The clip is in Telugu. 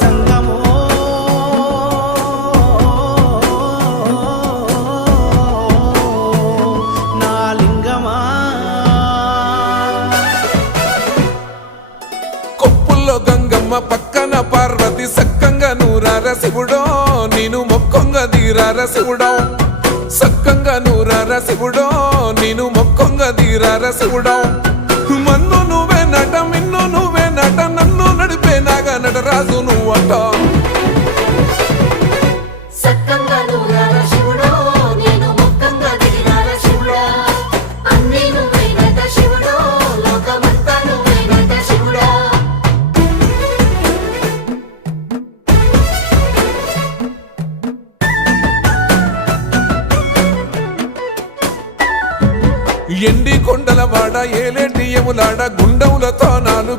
జంగమో నా లింగమా కొప్పుల్లో గంగమ్మ పక్కన పార్వతి సక్కంగా నూరార శివుడో నేను మొక్కంగా తీరార శివుడో సక్కంగా నూరార శివుడో నేను మొక్కంగా తీరార శివుడో మన్ను నువ్వే నట మిన్ను నువ్వే నట నన్ను నడిపే నాగా నటరాజు నువ్వట సక్కంగా నూరార శివుడో నేను మొక్కంగా తీరార శివుడా అన్నీ నువ్వేనట శివుడో లోకమంతా నువ్వేనట శివుడా ఎండి కొండల వాడ ఏలేటి యములాడ గుండములతో నాలుగు